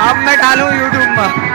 अब मैं डालूं यूट्यूब में।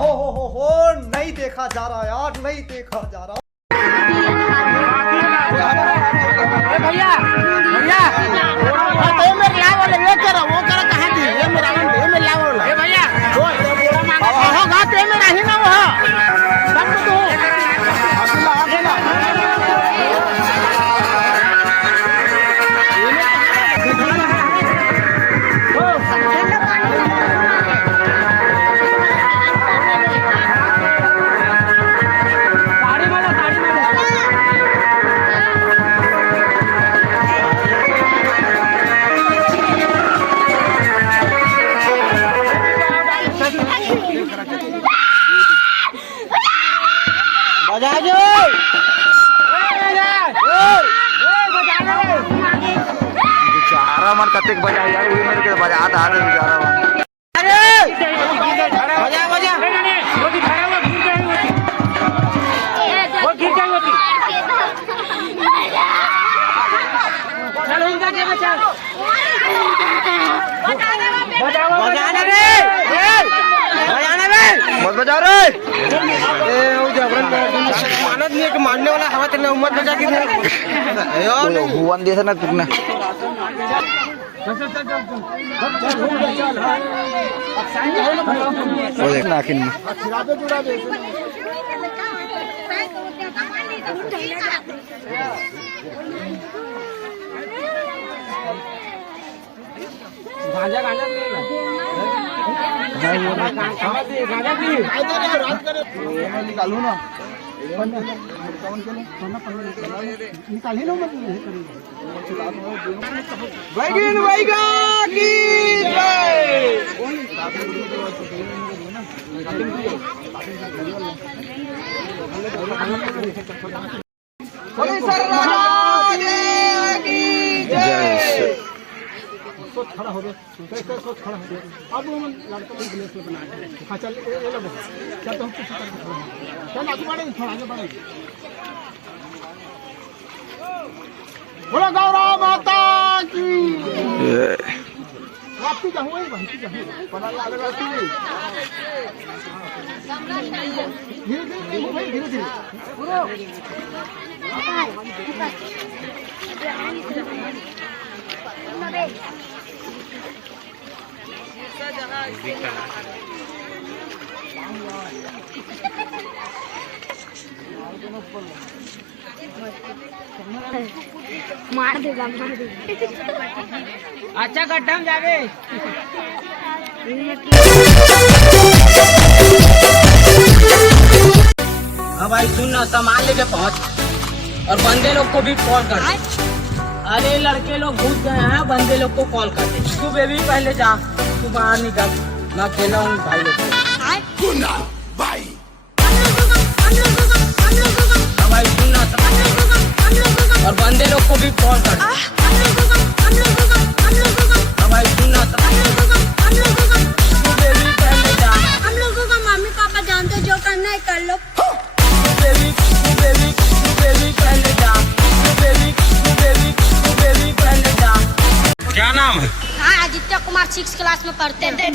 नहीं देखा जा रहा यार, नहीं देखा जा रहा। भैया भैया तो मेरे लाव वाले ये करो वो करो कहां थी ये मेरा लाव वाला ए भैया होगा तो मेरा ही ना वो सब तो बेचारा मन कतेक बजा यार वही मेरे के बजा था आधे बेचारा मन अरे बजा बजा वो दिखाया वो गिर गई होती चलो इनका के बचा बजाना रे बजाना रे मत बजा रे मानत नहीं है कि मारने वाला हवा तेने उम्मत बजा के भुवन देसा ना तुमने वो देख नाखिन में गांजा गांजा निकालू ना निकाली ना बैगन बैगा की खड़ा हो गया सोच खड़ा हो गया अब वो लड़का को गिलास में बना दे हां चल ये लो चल तो हम कुछ चल आगे बढ़े थोड़ा आगे बढ़े बोलो गौरव माता की वापसी जाऊं वही वहीं जाऊं पता लगा रहती है धीरे धीरे भाई धीरे धीरे पूरा मार देगा अच्छा गड्ढा में जावे हाँ भाई सुन ना सामान लेके पहुंच और बंदे लोग को भी कॉल कर दे। अरे लड़के लोग घुस गए हैं बंदे लोग को कॉल कर दे तू बेबी पहले जा तू बाहर निकल मैं अकेला हूँ भाई लोग भाई सुन ना और बंदे लोग को भी कॉल कर दे। भाई सुन ना क्लास में पढ़ते हैं।